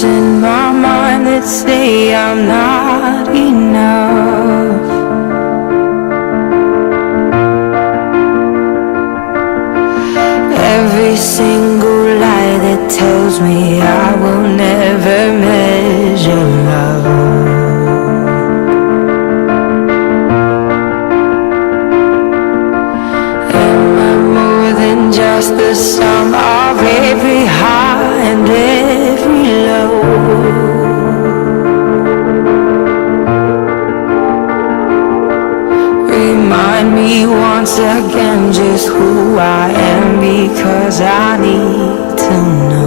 Words in my mind that say I'm not enough. Every single lie that tells me I will never measure up. Am I more than just the sum of every high and every low? Remind me once again just who I am, because I need to know.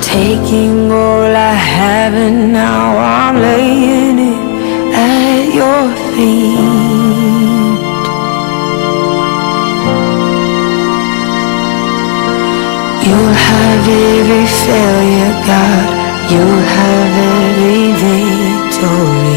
Taking all I have and now I'm laying it at your feet. You'll have every failure, God. You'll have every victory.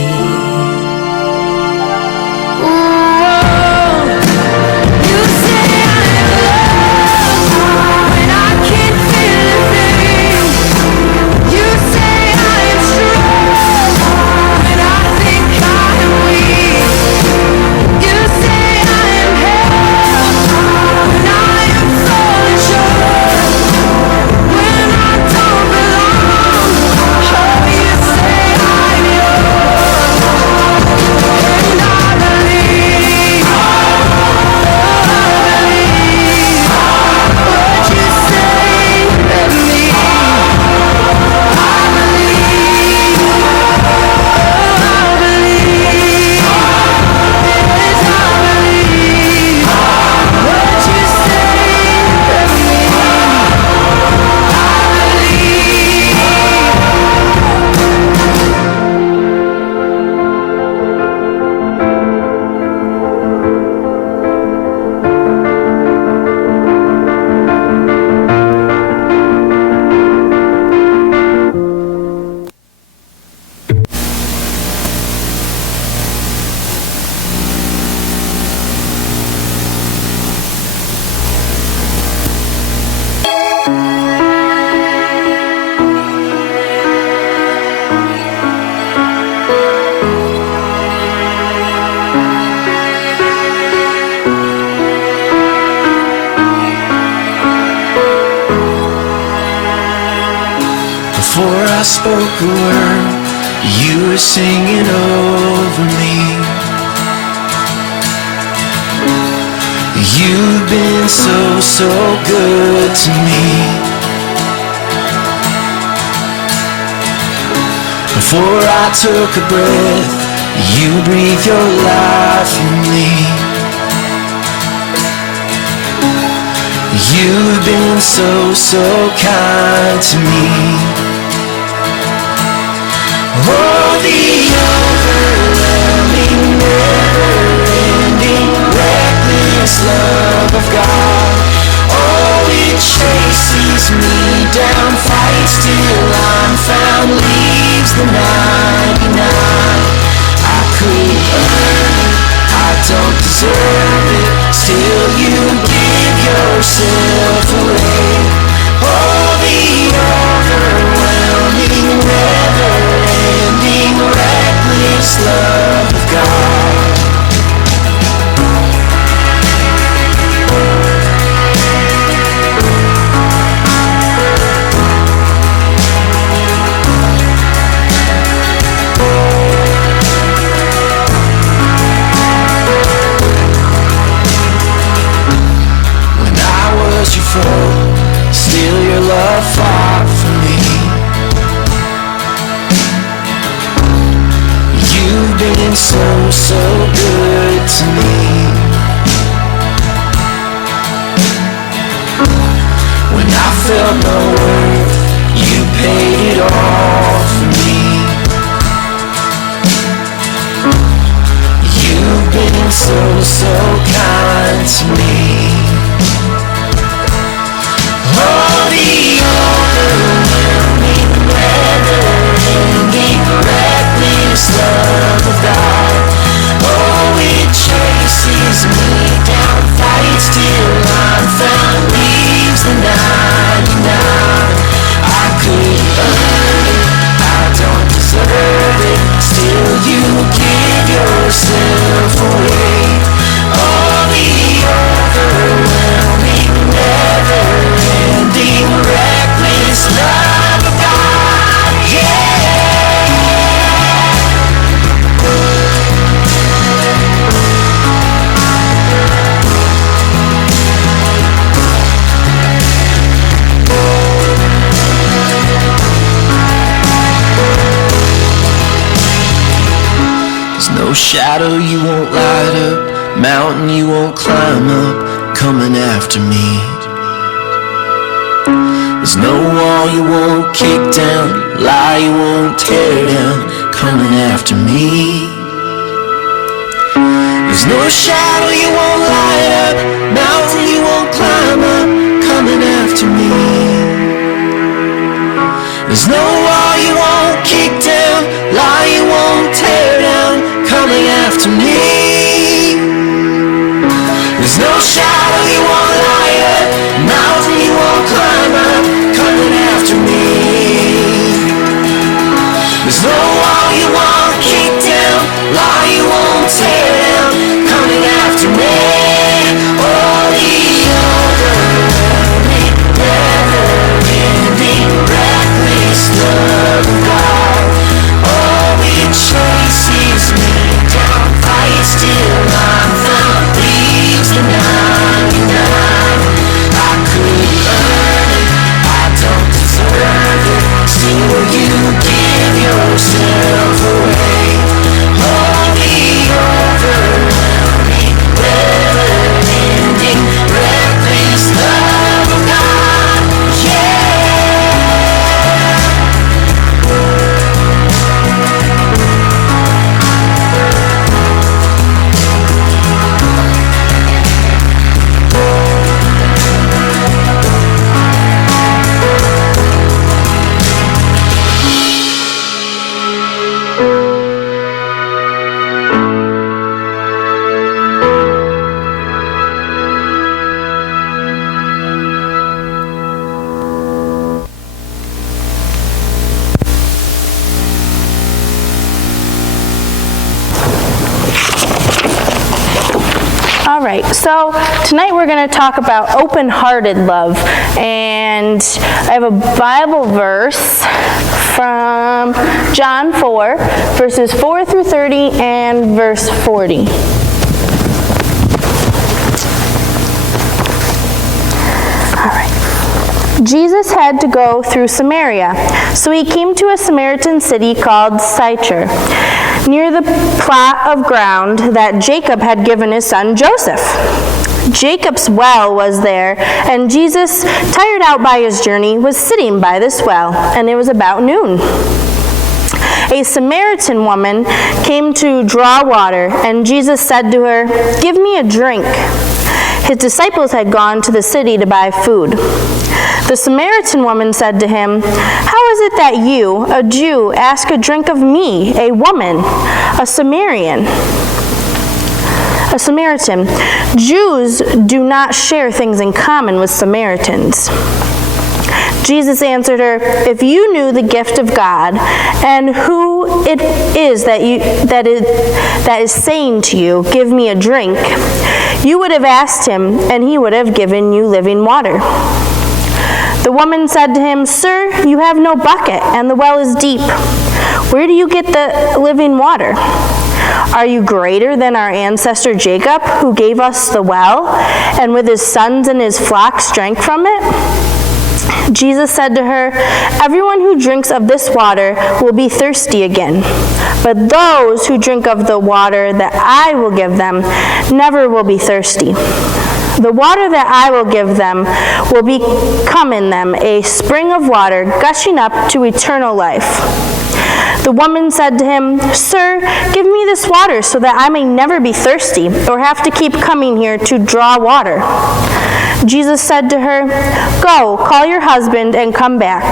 Before I spoke a word, you were singing over me. You've been so good to me. Before I took a breath, you breathed your life in me. You've been so, so kind to me. Oh, the overwhelming, never-ending, reckless love of God. Oh, it chases me down, fights till I'm found, leaves the 99. I couldn't earn it, I don't deserve it, still you give yourself away. Oh, the overwhelming, never-ending, reckless love of God. Your foe, still your love fought for me. You've been so, so good to me. When I felt no worth, you paid it all for me. You've been so, so kind to me. Oh, the overwhelming, never-ending, reckless love of God. Oh, it chases me down, fights till I'm found, leaves the 99. I couldn't earn it, I don't deserve it, still you give yourself away. Oh, the overwhelming, never-ending, reckless love of God, yeah. There's no shadow you won't light up, mountain you won't climb up, coming after me. There's no wall you won't kick down, lie you won't tear down, coming after me. There's no shadow you won't light up, mountain you won't climb up, coming after me. There's no wall you won't kick down, lie you won't tear down, coming after me. There's no shadow you won't light up, mountain you won't climb up, coming after me. There's no wall you won't kick down, lie you won't tear down, coming after me. Oh, the overwhelming, never-ending, reckless love of God. Oh, it chases me down, fights till I'm found, leaves the 99. I couldn't earn it, I don't deserve it, still you give yourself away. Oh, the overwhelming, never-ending, reckless love of God, yeah. All right, so tonight we're going to talk about open-hearted love, and I have a Bible verse from John 4, verses 4 through 30 and verse 40. All right. Jesus had to go through Samaria, so he came to a Samaritan city called Sychar, near the plot of ground that Jacob had given his son Joseph. Jacob's well was there, and Jesus, tired out by his journey, was sitting by this well, and it was about noon. A Samaritan woman came to draw water, and Jesus said to her, "Give me a drink." His disciples had gone to the city to buy food. The Samaritan woman said to him, "How is it that you, a Jew, ask a drink of me, a woman, a Samaritan?" Jews do not share things in common with Samaritans. Jesus answered her, "If you knew the gift of God and who it is that is saying to you, 'Give me a drink,' you would have asked him, and he would have given you living water." The woman said to him, "Sir, you have no bucket, and the well is deep. Where do you get the living water? Are you greater than our ancestor Jacob, who gave us the well, and with his sons and his flocks drank from it?" Jesus said to her, "Everyone who drinks of this water will be thirsty again. But those who drink of the water that I will give them never will be thirsty. The water that I will give them will become in them a spring of water gushing up to eternal life." The woman said to him, "Sir, give me this water so that I may never be thirsty or have to keep coming here to draw water." Jesus said to her, "Go, call your husband and come back."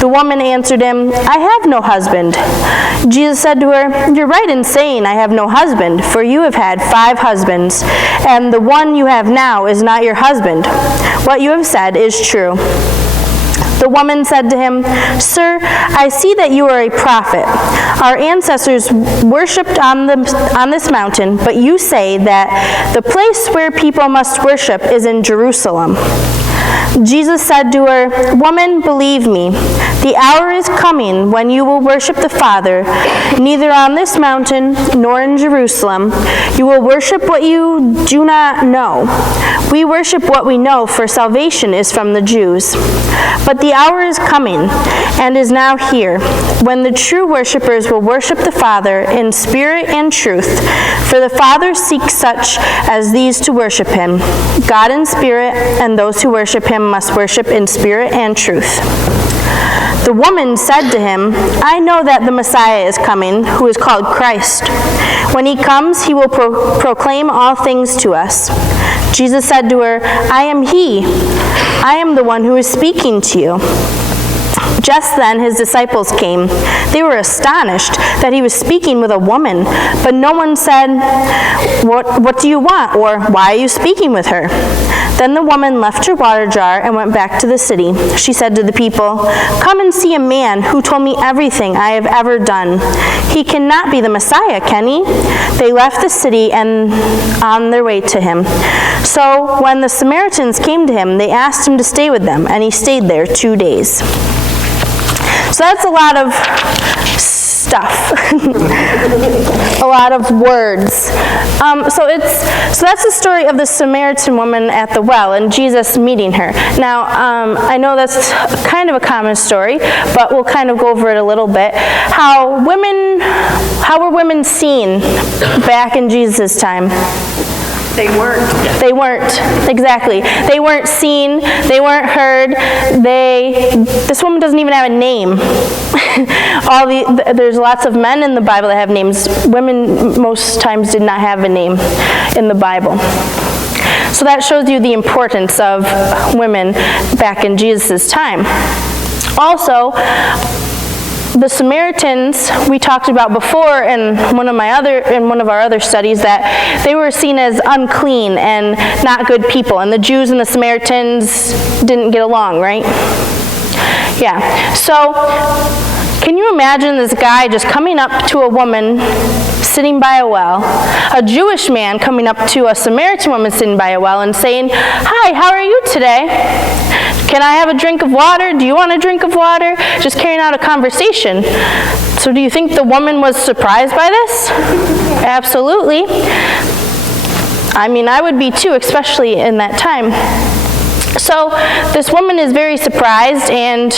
The woman answered him, "I have no husband." Jesus said to her, "You're right in saying, 'I have no husband,' for you have had 5 husbands, and the one you have now is not your husband. What you have said is true." The woman said to him, "Sir, I see that you are a prophet. Our ancestors worshipped on this mountain, but you say that the place where people must worship is in Jerusalem." Jesus said to her, "Woman, believe me, the hour is coming when you will worship the Father, neither on this mountain nor in Jerusalem. You will worship what you do not know. We worship what we know, for salvation is from the Jews. But the hour is coming, and is now here, when the true worshipers will worship the Father in spirit and truth, for the Father seeks such as these to worship him, God in spirit, and those who worship him must worship in spirit and truth." The woman said to him, "I know that the Messiah is coming, who is called Christ. When he comes, he will proclaim all things to us." Jesus said to her, "I am he. I am the one who is speaking to you." Just then his disciples came. They were astonished that he was speaking with a woman, but no one said, What do you want?" or "Why are you speaking with her?" Then the woman left her water jar and went back to the city. She said to the people, "Come and see a man who told me everything I have ever done. He cannot be the Messiah, can he?" They left the city and on their way to him. So when the Samaritans came to him, they asked him to stay with them, and he stayed there 2 days. So that's a lot of stuff, a lot of words. So that's the story of the Samaritan woman at the well and Jesus meeting her. Now, I know that's kind of a common story, but we'll kind of go over it a little bit. How were women seen back in Jesus' time? They weren't. They weren't, exactly. They weren't seen, they weren't heard, this woman doesn't even have a name. There's lots of men in the Bible that have names. Women most times did not have a name in the Bible. So that shows you the importance of women back in Jesus' time. Also, the Samaritans we talked about before in one of our other studies, that they were seen as unclean and not good people, and the Jews and the Samaritans didn't get along, right? Yeah. So can you imagine this guy just coming up to a woman sitting by a well, a Jewish man coming up to a Samaritan woman sitting by a well and saying, "Hi, how are you today? Can I have a drink of water? Do you want a drink of water?" Just carrying out a conversation. So do you think the woman was surprised by this? Absolutely. I mean, I would be too, especially in that time. So this woman is very surprised, and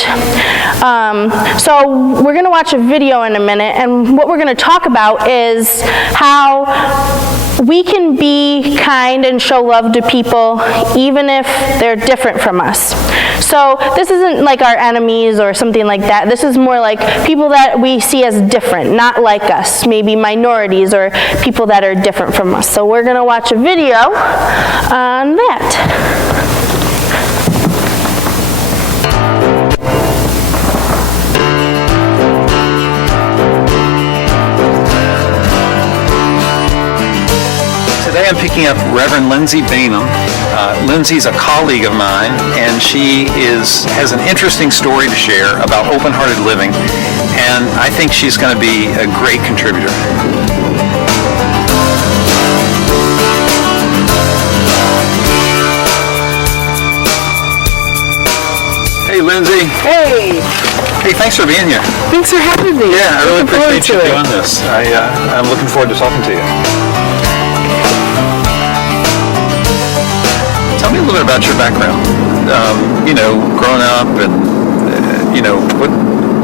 so we're going to watch a video in a minute, and what we're going to talk about is how we can be kind and show love to people even if they're different from us. So this isn't like our enemies or something like that. This is more like people that we see as different, not like us, maybe minorities or people that are different from us. So we're going to watch a video on that. Today I'm picking up Reverend Lindsay Bainham. Lindsay's a colleague of mine, and she has an interesting story to share about open-hearted living, and I think she's going to be a great contributor. Hey, Lindsay. Hey, Hey, thanks for being here. thanks for having me. Yeah, I really Looking forward appreciate you to it. doing this. I'm looking forward to talking to you. Tell me a little bit about your background. Growing up, and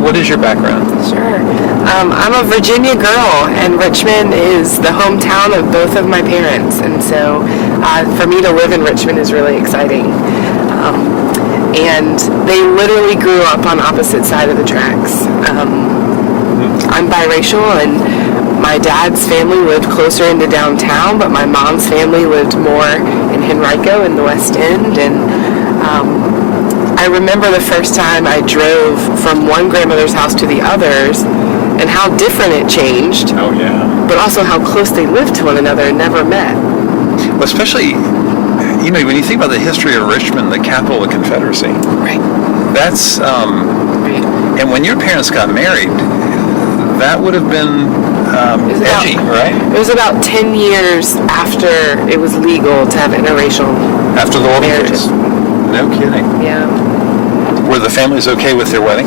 what is your background? Sure. I'm a Virginia girl, and Richmond is the hometown of both of my parents, and so for me to live in Richmond is really exciting. And they literally grew up on opposite side of the tracks. I'm biracial, and my dad's family lived closer into downtown, but my mom's family lived more in Henrico in the West End. And I remember the first time I drove from one grandmother's house to the others and how different it changed, Oh, yeah. but also how close they lived to one another and never met. Well, especially, when you think about the history of Richmond, the capital of the Confederacy, Right. that's, Right. and when your parents got married, that would have been was about- edgy, right? It was about 10 years after it was legal to have interracial After the World marriages. case. No kidding. Yeah. Were the families okay with their wedding?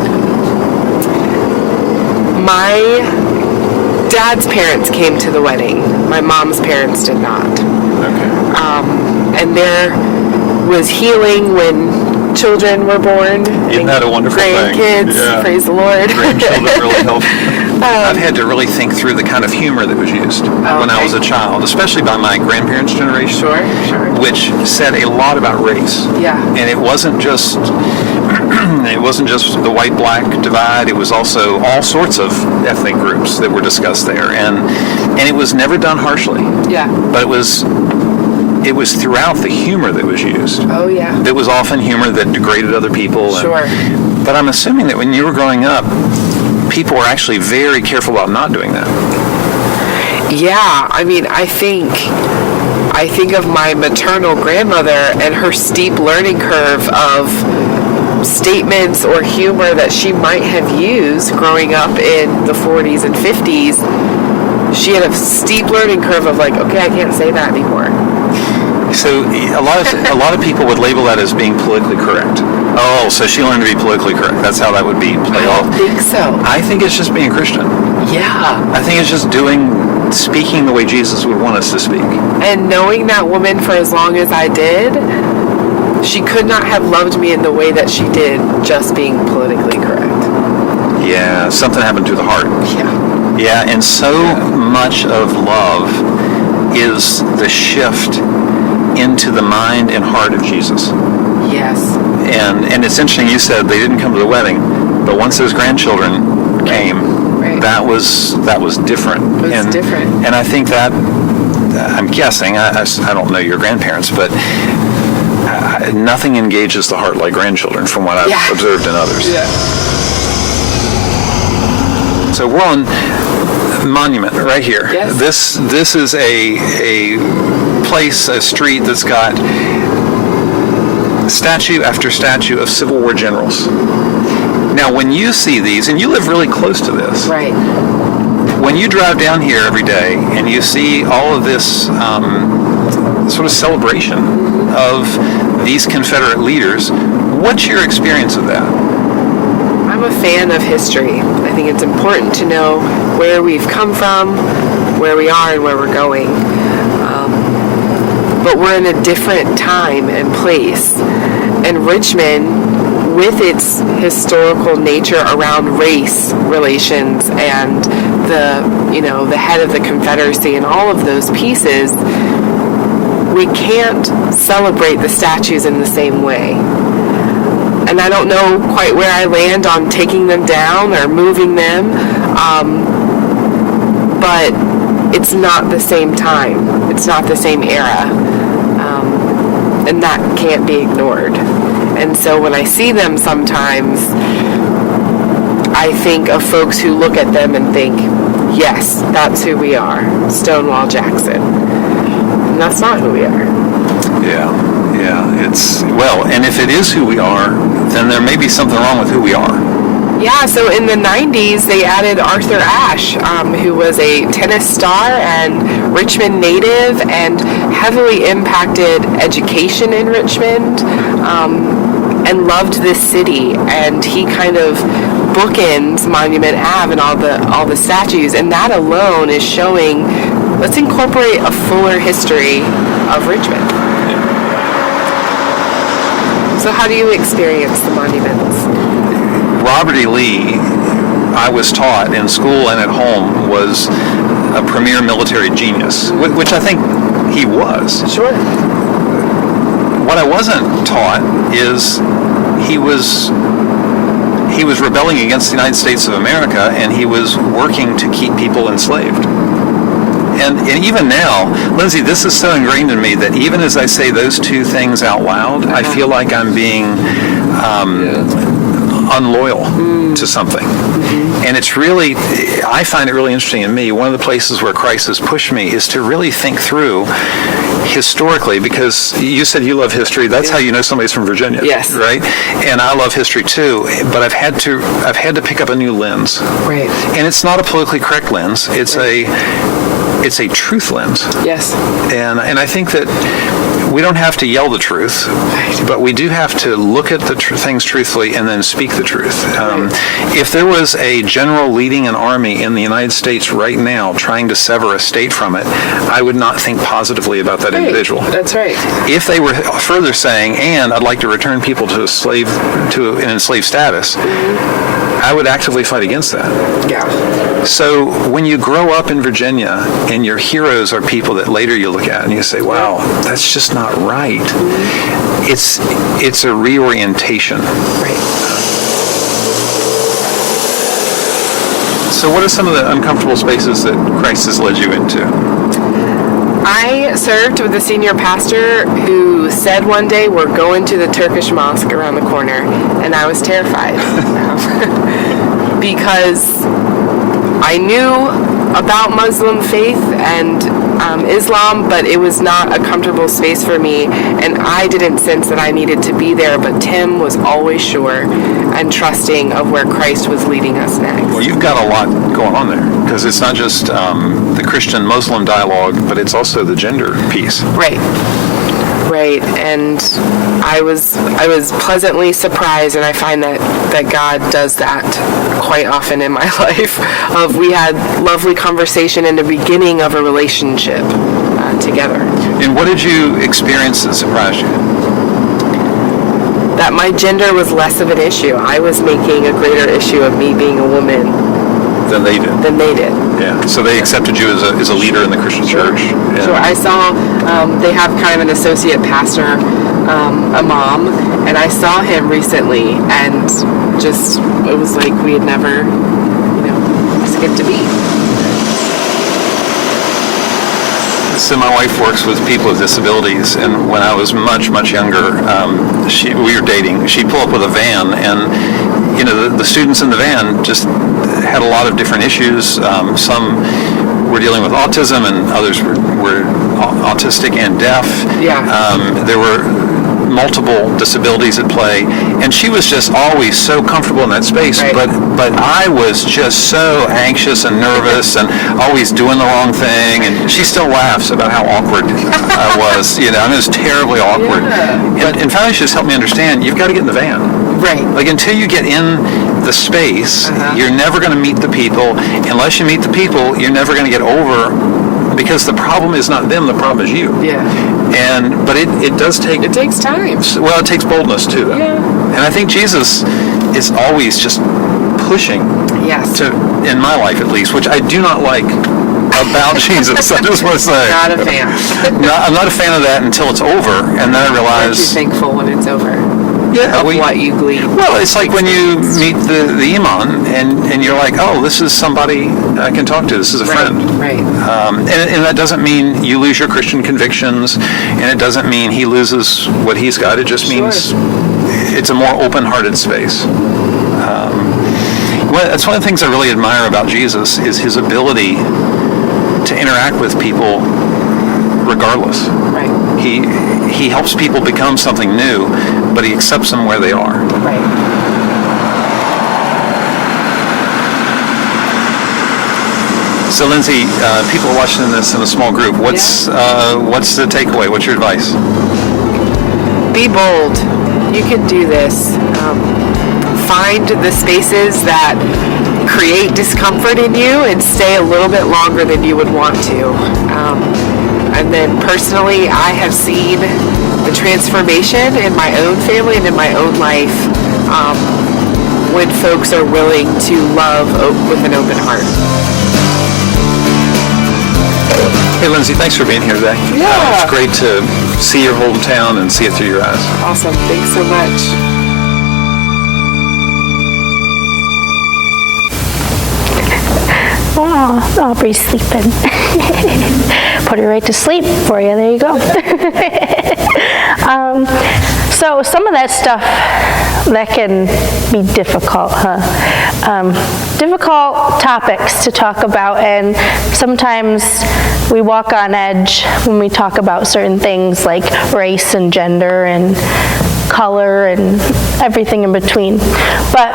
My dad's parents came to the wedding. My mom's parents did not. Okay. And there was healing when children were born. Isn't that a wonderful thing? Grandkids, Yeah. praise the Lord. Grandchildren really help. I've had to really think through the kind of humor that was used when I was a child, especially by my grandparents' generation. Sure. Which said a lot about race. Yeah. And it wasn't just the white-black divide. It was also all sorts of ethnic groups that were discussed there, and it was never done harshly. Yeah. But it was throughout the humor that was used. Oh, yeah. That was often humor that degraded other people. Sure. But I'm assuming that when you were growing up, people were actually very careful about not doing that. Yeah. I mean, I think of my maternal grandmother and her steep learning curve of statements or humor that she might have used growing up in the 40s and 50s. She had a steep learning curve of like, okay, I can't say that anymore. So a lot of people would label that as being politically correct. Oh, so she learned to be politically correct. That's how that would be played I off. don't think so. I think it's just being Christian. Yeah. I think it's just speaking the way Jesus would want us to speak. And knowing that woman for as long as I did, she could not have loved me in the way that she did just being politically correct. Yeah, something happened to the heart. Yeah. Yeah, and so much of love is the shift into the mind and heart of Jesus. Yes. And it's interesting, you said they didn't come to the wedding, but once those grandchildren came, Right. that was different. It was different. And I think that, I'm guessing, I don't know your grandparents, but nothing engages the heart like grandchildren from what I've observed in others. Yeah. So we're on Monument right here. Yes. This is a place, a street that's got statue after statue of Civil War generals. Now, when you see these, and you live really close to this, Right. when you drive down here every day and you see all of this sort of celebration of these Confederate leaders, what's your experience of that? I'm a fan of history. I think it's important to know where we've come from, where we are, and where we're going. But we're in a different time and place. And Richmond, with its historical nature around race relations and the head of the Confederacy and all of those pieces, we can't celebrate the statues in the same way. And I don't know quite where I land on taking them down or moving them, but it's not the same time. It's not the same era. And that can't be ignored. And so when I see them sometimes, I think of folks who look at them and think, yes, that's who we are, Stonewall Jackson. And that's not who we are. Yeah. And if it is who we are, then there may be something wrong with who we are. Yeah, so in the 90s, they added Arthur Ashe, who was a tennis star and Richmond native and heavily impacted education in Richmond, and loved this city. And he kind of bookends Monument Ave and all the statues, and that alone is showing, let's incorporate a fuller history of Richmond. So how do you experience the monuments? Robert E. Lee, I was taught in school and at home, was a premier military genius, which I think he was. Sure. What I wasn't taught is he was rebelling against the United States of America, and he was working to keep people enslaved. And even now, Lindsay, this is so ingrained in me that even as I say those two things out loud, I feel like I'm being unloyal to something. And it's really, I find it really interesting in me, one of the places where Christ has pushed me is to really think through historically, because you said you love history. That's how you know somebody's from Virginia. Yes. Right? And I love history too, but I've had to pick up a new lens. Right. And it's not a politically correct lens. It's a truth lens. Yes. And I think that we don't have to yell the truth, but we do have to look at the things truthfully and then speak the truth. If there was a general leading an army in the United States right now trying to sever a state from it, I would not think positively about that individual. That's right. If they were further saying, and I'd like to return people to an enslaved status, I would actively fight against that. Yeah. So when you grow up in Virginia and your heroes are people that later you look at and you say, wow, that's just not right. It's a reorientation. Right. So what are some of the uncomfortable spaces that Christ has led you into? I served with a senior pastor who said one day, we're going to the Turkish mosque around the corner, and I was terrified. Because I knew about Muslim faith and Islam, but it was not a comfortable space for me, and I didn't sense that I needed to be there, but Tim was always sure and trusting of where Christ was leading us next. Well, you've got a lot going on there, because it's not just the Christian-Muslim dialogue, but it's also the gender piece. Right, and I was pleasantly surprised, and I find that God does that quite often in my life. We had lovely conversation in the beginning of a relationship together. And what did you experience that surprised you? That my gender was less of an issue. I was making a greater issue of me being a woman than they did. Yeah. So they accepted you as a leader in the Christian church. Yeah. Sure. I saw they have kind of an associate pastor, a mom, and I saw him recently, and just it was like we had never, skipped a beat. So my wife works with people with disabilities, and when I was much, much younger, we were dating. She'd pull up with a van, and the students in the van just had a lot of different issues. Some were dealing with autism, and others were autistic and deaf. Yeah. There were multiple disabilities at play, and she was just always so comfortable in that space. Right. But I was just so anxious and nervous, and always doing the wrong thing. And she still laughs about how awkward I was. It was terribly awkward. Yeah. And finally, she just helped me understand: you've got to get in the van. Right. Like, until you get in the space, you're never going to meet the people. Unless you meet the people, you're never going to get over because the problem is not them, the problem is you. Yeah. But it does take... It takes time. Well, it takes boldness too. Yeah. And I think Jesus is always just pushing Yes. in my life at least, which I do not like about Jesus. I just want to say. Not a fan. I'm not a fan of that until it's over, and then I Aren't you realize... thankful when it's over? Yeah, Of what you glean. Well, it's like when you meet the imam, and you're like, oh, this is somebody I can talk to. This is a friend. Right. And that doesn't mean you lose your Christian convictions, and it doesn't mean he loses what he's got. It just means it's a more open-hearted space. That's one of the things I really admire about Jesus is his ability to interact with people regardless. Right. He helps people become something new, but he accepts them where they are. Right. So, Lindsay, people are watching this in a small group. What's the takeaway? What's your advice? Be bold. You can do this. Find the spaces that create discomfort in you and stay a little bit longer than you would want to. And then personally, I have seen the transformation in my own family and in my own life when folks are willing to love with an open heart. Hey, Lindsay, thanks for being here today. Yeah. It's great to see your hometown and see it through your eyes. Awesome. Thanks so much. Oh, Aubrey's sleeping. Put her right to sleep for you. There you go. So some of that stuff, that can be difficult, huh? Difficult topics to talk about, and sometimes we walk on edge when we talk about certain things like race and gender and color and everything in between. But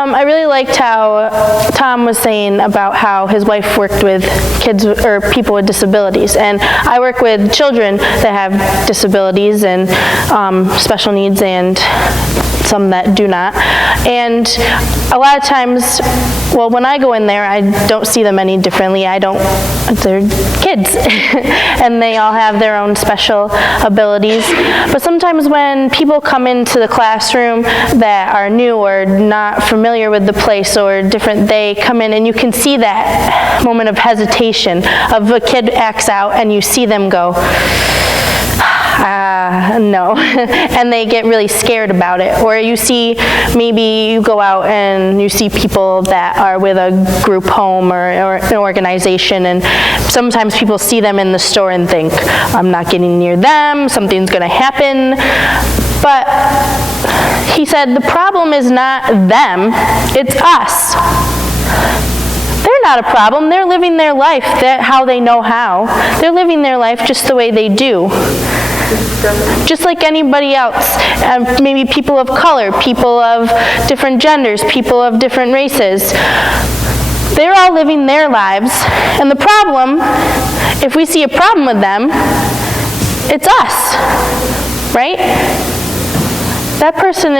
I really liked how Tom was saying about how his wife worked with kids or people with disabilities, and I work with children that have disabilities and special needs and some that do not. And a lot of times, well, when I go in there, I don't see them any differently. They're kids, and they all have their own special abilities. But sometimes when people come into the classroom that are new or not familiar with the place or different, they come in and you can see that moment of hesitation of a kid acts out and you see them go, no, and they get really scared about it. Or you see, maybe you go out and you see people that are with a group home or an organization, and sometimes people see them in the store and think, I'm not getting near them, something's going to happen. But he said the problem is not them, it's us. They're not a problem. They're living their life how they know how. They're living their life just the way they do. Just like anybody else. Maybe people of color, people of different genders, people of different races. They're all living their lives. And the problem, if we see a problem with them, it's us, right? That person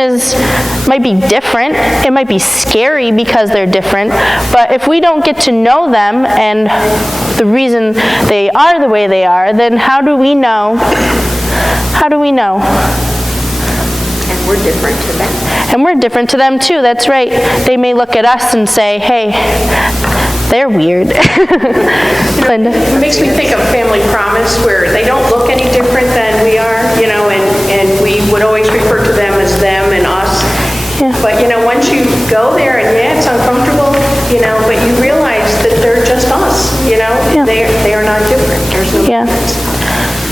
might be different. It might be scary because they're different. But if we don't get to know them and the reason they are the way they are, then how do we know? How do we know? And we're different to them. And we're different to them too, that's right. They may look at us and say, hey, they're weird. Linda? It makes me think of Family Promise, where they don't look any different than we are, and we would always refer to them as them and us. Yeah. But, once you go there, and it's uncomfortable, but you realize that they're just us, Yeah. They are not different. There's no Yeah. difference.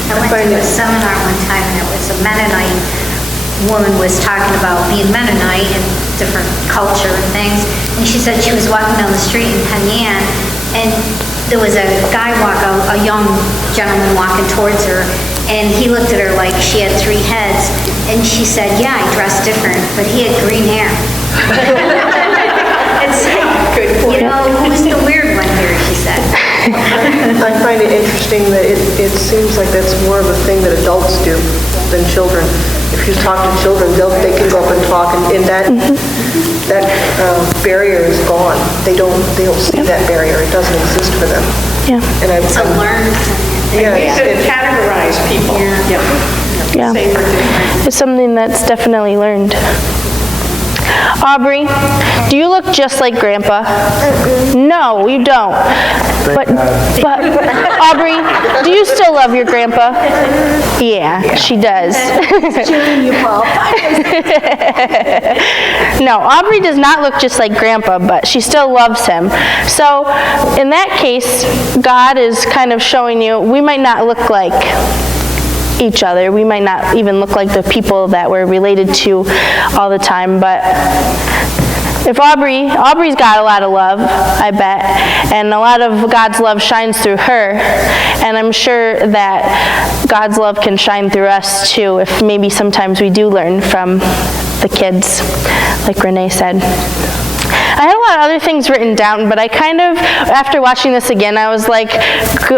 I went to a seminar one time, and it was a Mennonite woman was talking about being Mennonite and different culture and things. And she said she was walking down the street in Penyan, and there was a guy a young gentleman walking towards her, and he looked at her like she had 3 heads. And she said, yeah, I dress different, but he had green hair. It's like, Good point. who's the weird one here, she said. I find it interesting that it seems like that's more of a thing that adults do than children. If you talk to children, they can go up and talk, and that that barrier is gone. They don't see that barrier. It doesn't exist for them. Yeah. And So learn. yeah, We should categorize people. Yeah. Say we're different. It's something that's definitely learned. Aubrey, do you look just like Grandpa? No, you don't. But Aubrey, do you still love your Grandpa? Yeah, she does. No, Aubrey does not look just like Grandpa, but she still loves him. So in that case, God is kind of showing you, we might not look like each other. We might not even look like the people that we're related to all the time, but if Aubrey's got a lot of love, I bet, and a lot of God's love shines through her, and I'm sure that God's love can shine through us too, if maybe sometimes we do learn from the kids, like Renee said. I had a lot of other things written down, but I kind of, after watching this again, I was like,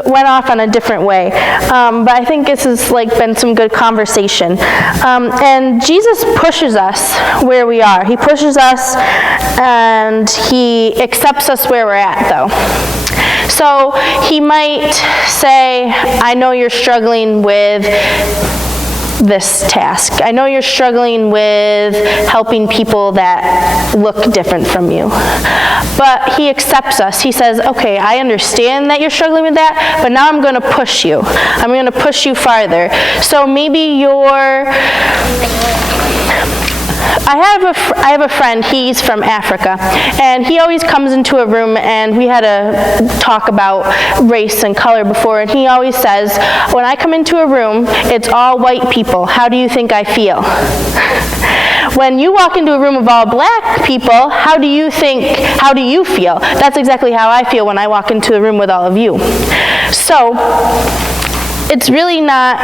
went off on a different way. But I think this has been some good conversation. And Jesus pushes us where we are. He pushes us and he accepts us where we're at, though. So he might say, I know you're struggling with this task. I know you're struggling with helping people that look different from you. But he accepts us. He says, okay, I understand that you're struggling with that, but now I'm going to push you. I'm going to push you farther. So maybe I have a friend, he's from Africa, and he always comes into a room, and we had a talk about race and color before, and he always says, when I come into a room, it's all white people. How do you think I feel? When you walk into a room of all black people, how do you feel? That's exactly how I feel when I walk into a room with all of you. So, it's really not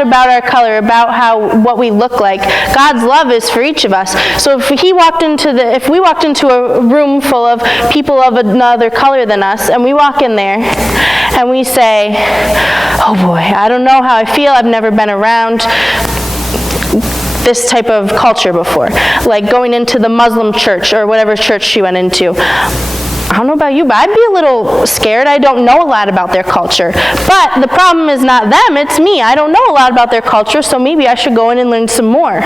about our color, about what we look like. God's love is for each of us. So if we walked into a room full of people of another color than us, and we walk in there and we say, oh boy, I don't know how I feel, I've never been around this type of culture before, like going into the Muslim church or whatever church she went into. I don't know about you, but I'd be a little scared. I don't know a lot about their culture. But the problem is not them, it's me. I don't know a lot about their culture, so maybe I should go in and learn some more.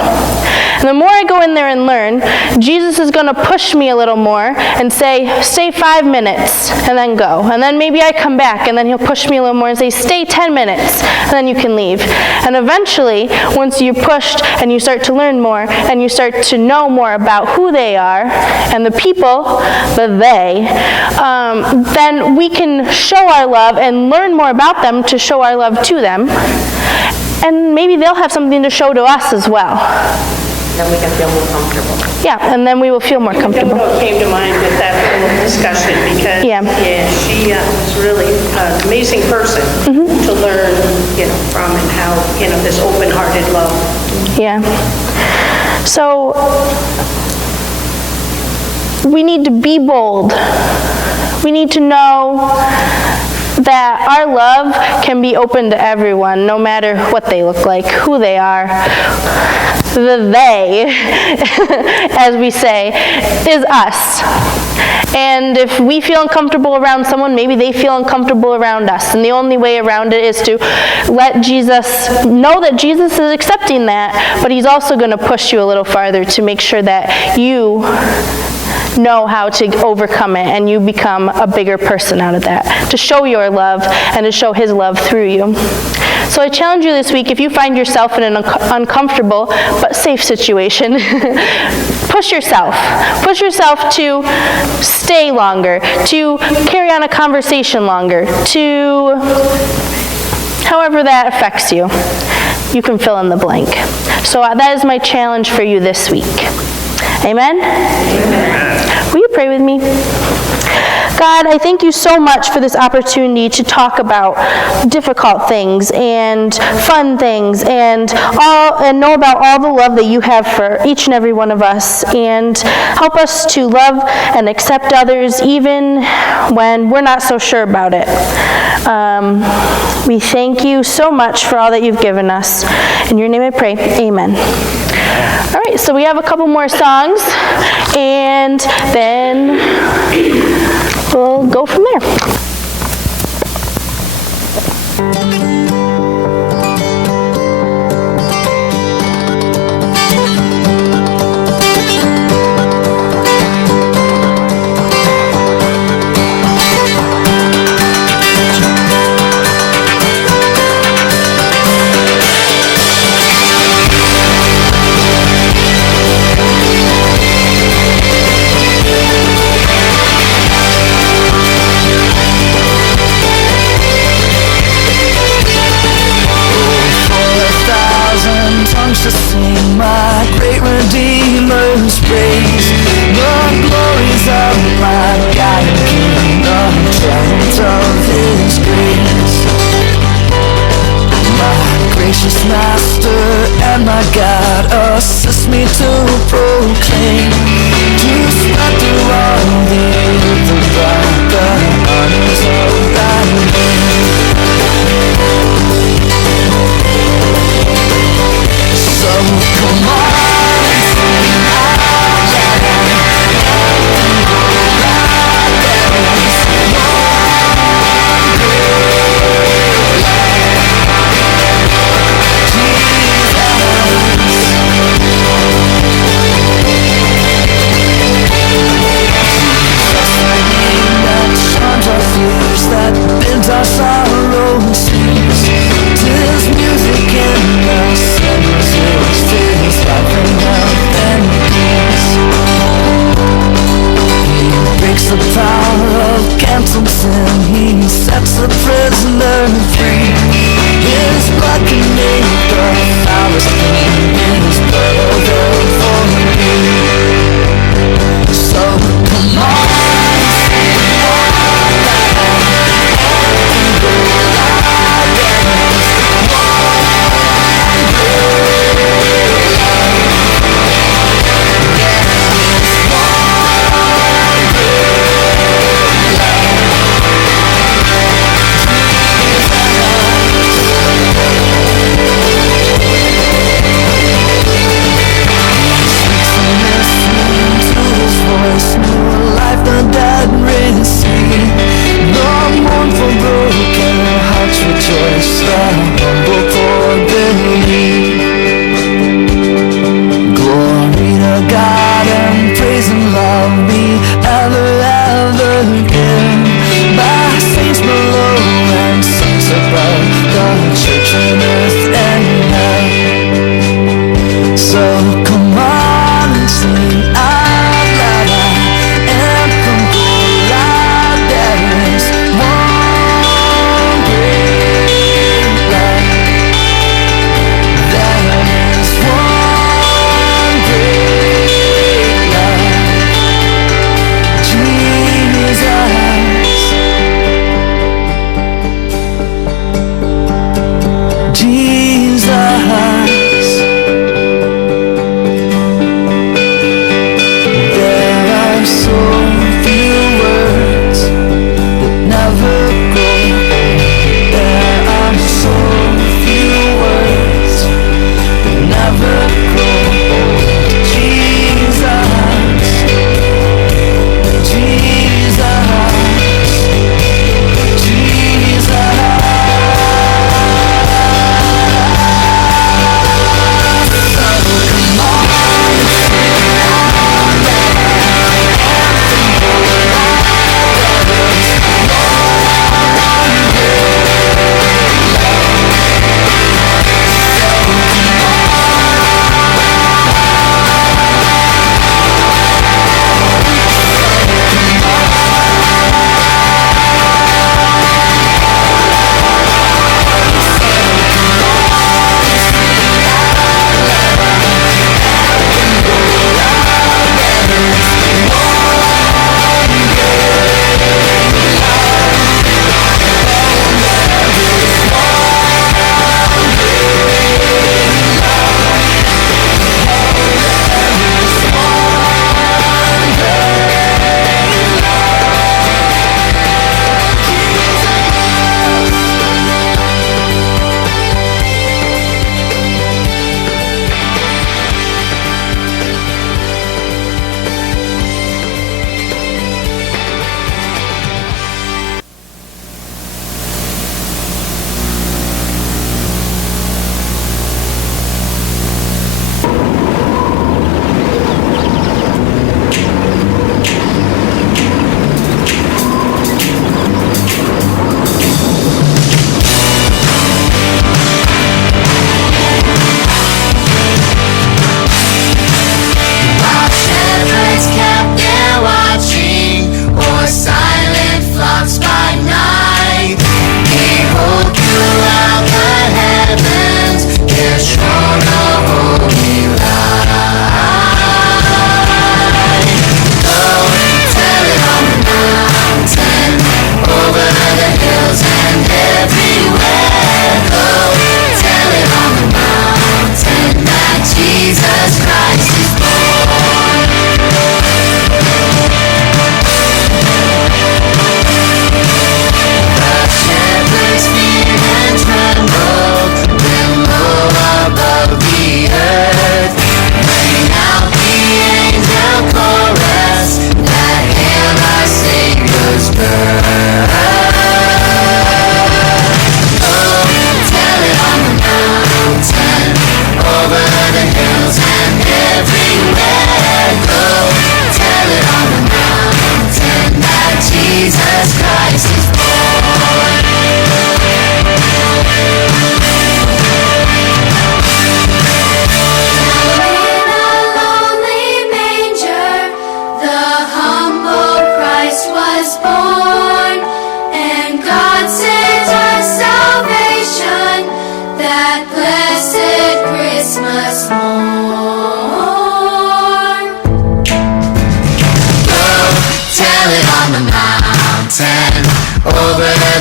And the more I go in there and learn, Jesus is going to push me a little more and say, stay 5 minutes, and then go. And then maybe I come back, and then he'll push me a little more and say, stay 10 minutes, and then you can leave. And eventually, once you're pushed and you start to learn more, and you start to know more about who they are, and the people, then we can show our love and learn more about them to show our love to them. And maybe they'll have something to show to us as well. Then we can feel more comfortable. Yeah, and then we will feel more comfortable. What came to mind with that little discussion, because she was really an amazing person to learn, from, and how, this open-hearted love. Yeah. So we need to be bold. We need to know that our love can be open to everyone, no matter what they look like, who they are. The they, as we say, is us. And if we feel uncomfortable around someone, maybe they feel uncomfortable around us. And the only way around it is to let Jesus know that Jesus is accepting that, but he's also going to push you a little farther to make sure that you know how to overcome it and you become a bigger person out of that, to show your love and to show his love through you. So I challenge you this week, if you find yourself in an uncomfortable but safe situation, push yourself. Push yourself to stay longer, to carry on a conversation longer, to however that affects you. You can fill in the blank. So that is my challenge for you this week. Amen? Amen. Will you pray with me? God, I thank you so much for this opportunity to talk about difficult things and fun things and know about all the love that you have for each and every one of us, and help us to love and accept others even when we're not so sure about it. We thank you so much for all that you've given us. In your name I pray, amen. All right, so So we have a couple more songs, and then we'll go from there. To sing my great Redeemer's praise, the glories of my God and King, the triumph of His grace. My gracious Master and my God, assist me to proclaim, to spread through all the earth about the honors of Thy name. So come on, sing out loud, and go loud. There is one great light, Jesus.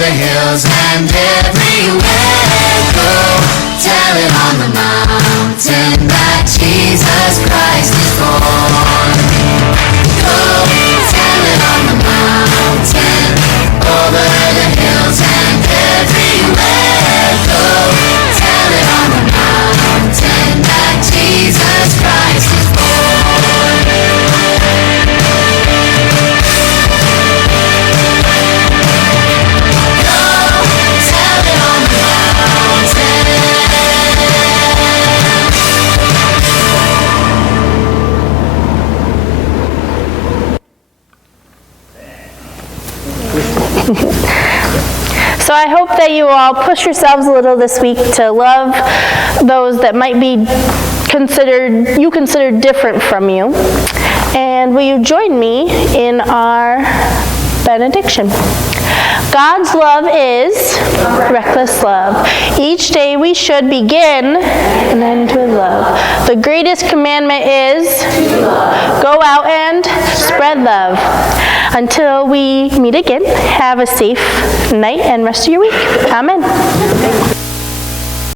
the hills and everywhere. Go tell it on the mountain that Jesus Christ is born. Go tell it on the mountain, over the hills and everywhere. Go tell it on the mountain that Jesus Christ is born. Go tell it on the mountain. So I hope that you all push yourselves a little this week to love those that might be considered different from you. And will you join me in our benediction? God's love is reckless love. Each day we should begin and end with love. The greatest commandment is go out and spread love. Until we meet again, have a safe night and rest of your week. Amen.